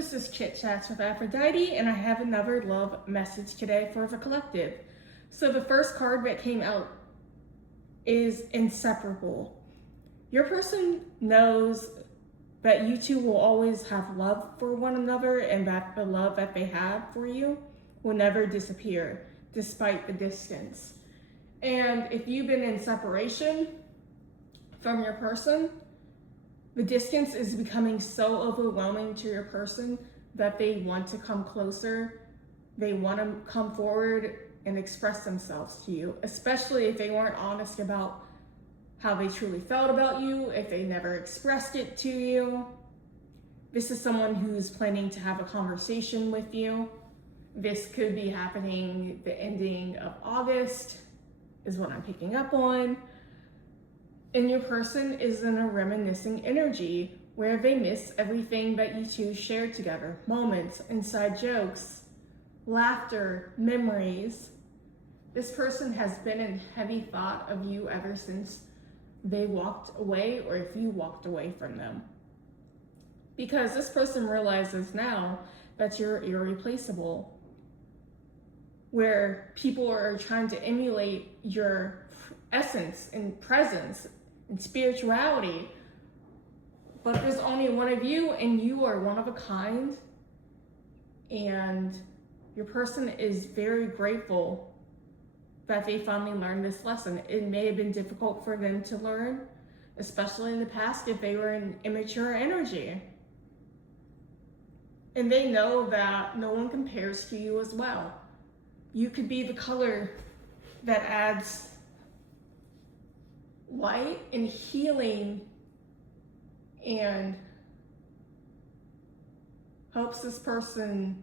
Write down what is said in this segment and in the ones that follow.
this is Chit Chats with Aphrodite, and I have another love message today for the collective. So the first card that came out is inseparable. Your person knows that you two will always have love for one another, and that the love that they have for you will never disappear despite the distance. And if you've been in separation from your person, the distance is becoming so overwhelming to your person that they want to come closer. They want to come forward and express themselves to you, especially if they weren't honest about how they truly felt about you, if they never expressed it to you. This is someone who's planning to have a conversation with you. This could be happening the ending of August, is what I'm picking up on. And your person is in a reminiscing energy where they miss everything that you two shared together. Moments, inside jokes, laughter, memories. This person has been in heavy thought of you ever since they walked away, or if you walked away from them. Because this person realizes now that you're irreplaceable, where people are trying to emulate your essence and presence and spirituality, but there's only one of you, and you are one of a kind, and your person is very grateful that they finally learned this lesson. It may have been difficult for them to learn, especially in the past if they were in immature energy. And they know that no one compares to you as well. You could be the color that adds light and healing and helps this person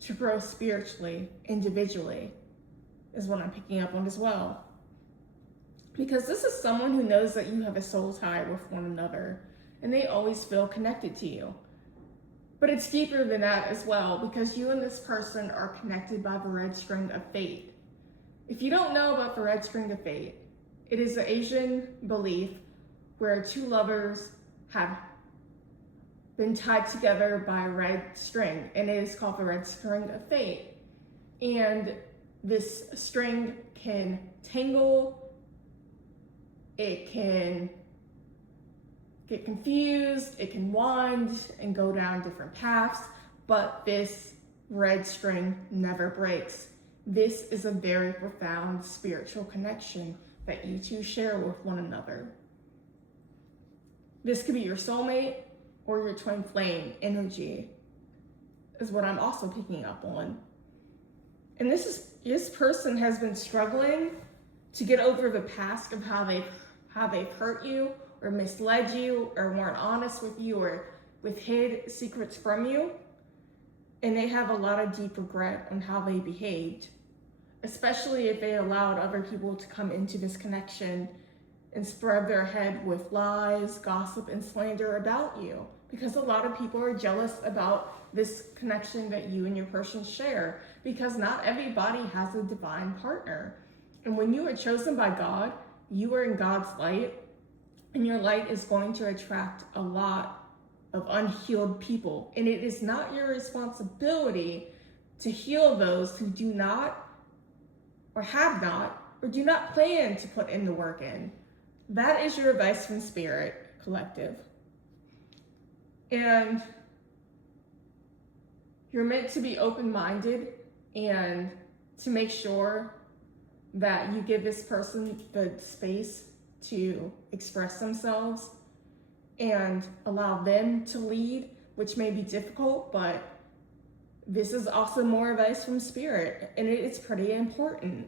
to grow spiritually, individually, is what I'm picking up on as well. Because this is someone who knows that you have a soul tie with one another, and they always feel connected to you. But it's deeper than that as well, because you and this person are connected by the red string of fate. If you don't know about the red string of fate, it is an Asian belief where two lovers have been tied together by a red string, and it is called the red string of fate. And this string can tangle, it can get confused, it can wind and go down different paths, but this red string never breaks. This is a very profound spiritual connection that you two share with one another. This could be your soulmate or your twin flame energy, is what I'm also picking up on. And this person has been struggling to get over the past of how they've hurt you or misled you or weren't honest with you or hid secrets from you. And they have a lot of deep regret on how they behaved, especially if they allowed other people to come into this connection and spread their head with lies, gossip, and slander about you. Because a lot of people are jealous about this connection that you and your person share, because not everybody has a divine partner. And when you are chosen by God, you are in God's light, and your light is going to attract a lot of unhealed people. And it is not your responsibility to heal those who do not, or have not, or do not plan to put in the work in. That is your advice from Spirit, collective. And you're meant to be open-minded and to make sure that you give this person the space to express themselves and allow them to lead, which may be difficult, but this is also more advice from Spirit, and it's pretty important.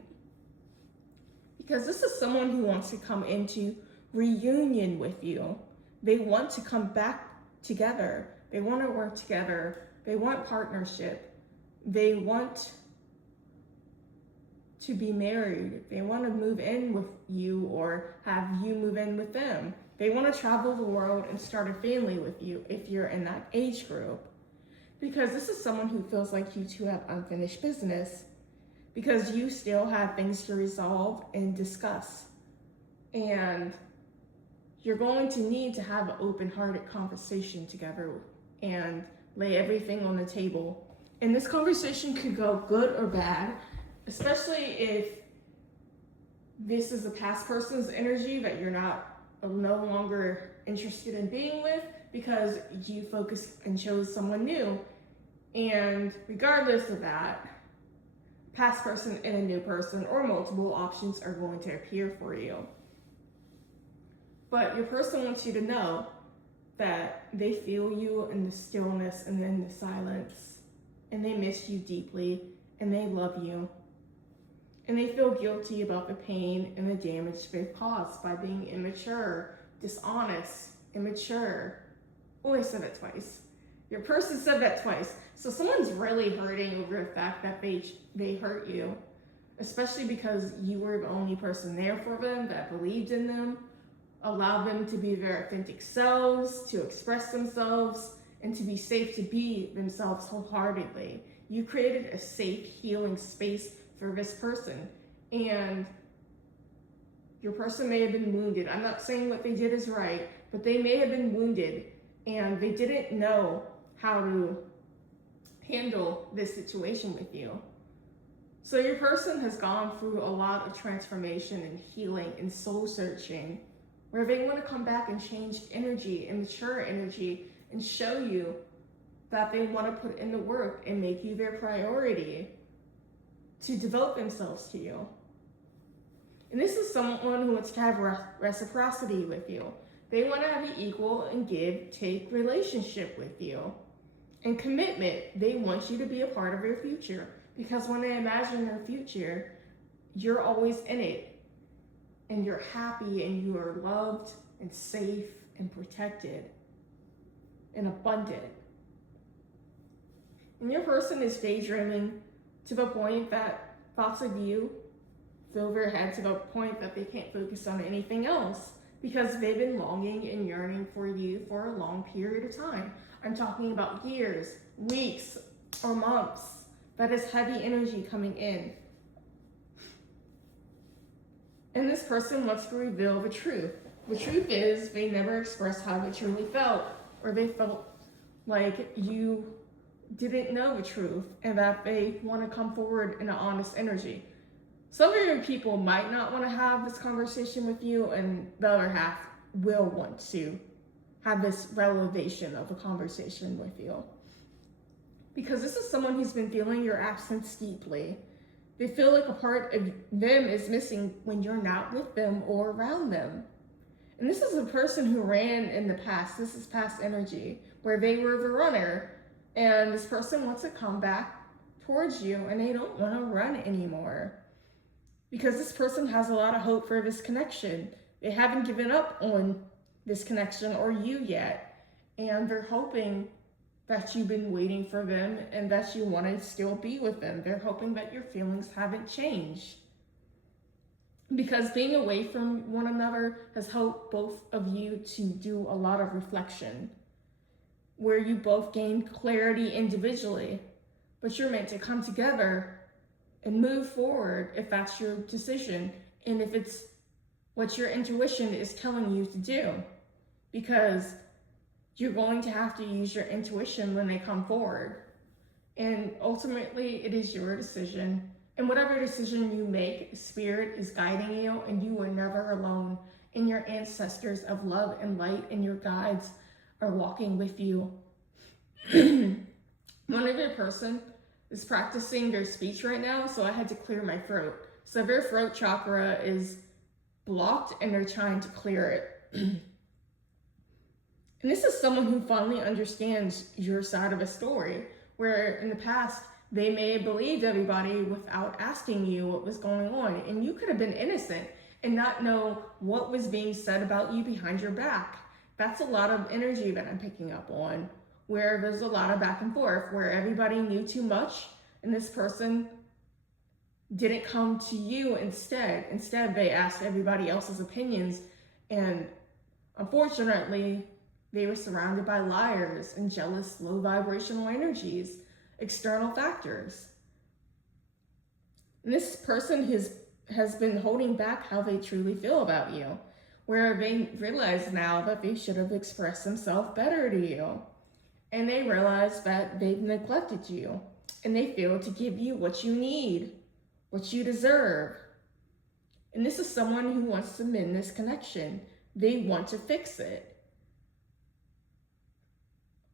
Because this is someone who wants to come into reunion with you. They want to come back together. They want to work together. They want partnership. They want to be married. They want to move in with you or have you move in with them. They want to travel the world and start a family with you if you're in that age group. Because this is someone who feels like you two have unfinished business, because you still have things to resolve and discuss. And you're going to need to have an open-hearted conversation together and lay everything on the table. And this conversation could go good or bad, especially if this is a past person's energy that you're no longer interested in being with because you focused and chose someone new. And regardless of that, past person and a new person or multiple options are going to appear for you. But your person wants you to know that they feel you in the stillness and in the silence, and they miss you deeply, and they love you. And they feel guilty about the pain and the damage they've caused by being immature, dishonest, immature. Oh, I said that twice. Your person said that twice. So someone's really hurting over the fact that they hurt you, especially because you were the only person there for them, that believed in them, allowed them to be their authentic selves, to express themselves, and to be safe to be themselves wholeheartedly. You created a safe, healing space for this person, and your person may have been wounded. I'm not saying what they did is right, but they may have been wounded and they didn't know how to handle this situation with you. So your person has gone through a lot of transformation and healing and soul searching, where they want to come back and change energy and mature energy and show you that they want to put in the work and make you their priority to devote themselves to you. And this is someone who wants to have reciprocity with you. They want to have an equal and give-take relationship with you. And commitment, they want you to be a part of their future. Because when they imagine their future, you're always in it. And you're happy and you are loved and safe and protected and abundant. And your person is daydreaming to the point that thoughts of you fill their head to the point that they can't focus on anything else because they've been longing and yearning for you for a long period of time. I'm talking about years, weeks, or months. That is heavy energy coming in. And this person wants to reveal the truth. The truth is they never expressed how they truly felt, or they felt like you didn't know the truth and that they want to come forward in an honest energy. Some of your people might not want to have this conversation with you, and the other half will want to have this revelation of a conversation with you. Because this is someone who's been feeling your absence deeply. They feel like a part of them is missing when you're not with them or around them. And this is a person who ran in the past. This is past energy, where they were the runner. And this person wants to come back towards you, and they don't want to run anymore. Because this person has a lot of hope for this connection. They haven't given up on this connection or you yet. And they're hoping that you've been waiting for them and that you want to still be with them. They're hoping that your feelings haven't changed. Because being away from one another has helped both of you to do a lot of reflection, where you both gain clarity individually, but you're meant to come together and move forward if that's your decision and if it's what your intuition is telling you to do. Because you're going to have to use your intuition when they come forward. And ultimately, it is your decision. And whatever decision you make, Spirit is guiding you, and you are never alone. And your ancestors of love and light and your guides are walking with you. One other person is practicing their speech right now, so I had to clear my throat. So their throat chakra is blocked, and they're trying to clear it. And this is someone who finally understands your side of a story, where in the past, they may have believed everybody without asking you what was going on. And you could have been innocent and not know what was being said about you behind your back. That's a lot of energy that I'm picking up on, where there's a lot of back and forth, where everybody knew too much and this person didn't come to you instead. Instead, they asked everybody else's opinions, and unfortunately, they were surrounded by liars and jealous, low vibrational energies, external factors. And this person has been holding back how they truly feel about you, where they realize now that they should have expressed themselves better to you. and they realize that they've neglected you, and they fail to give you what you need, what you deserve. And this is someone who wants to mend this connection. They want to fix it.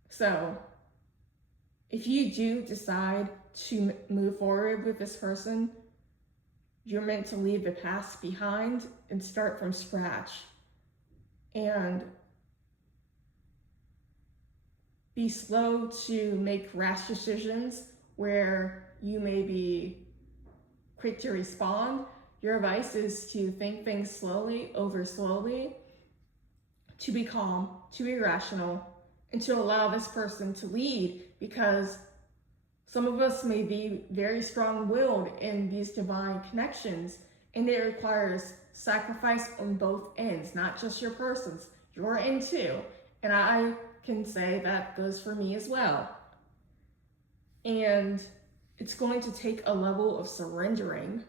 So, if you do decide to move forward with this person, you're meant to leave the past behind and start from scratch. And be slow to make rash decisions where you may be quick to respond. Your advice is to think things slowly, over slowly, to be calm, to be rational, and to allow this person to lead, because some of us may be very strong-willed in these divine connections, and it requires sacrifice on both ends, not just your person's, your end too. And I can say that goes for me as well. And it's going to take a level of surrendering.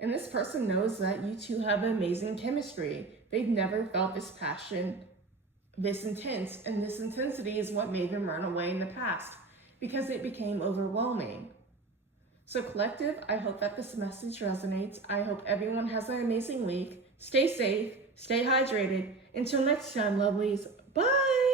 And this person knows that you two have amazing chemistry. They've never felt this passion this intense, and this intensity is what made them run away in the past, because it became overwhelming. So collective, I hope that this message resonates. I hope everyone has an amazing week. Stay safe, stay hydrated. Until next time, lovelies, bye!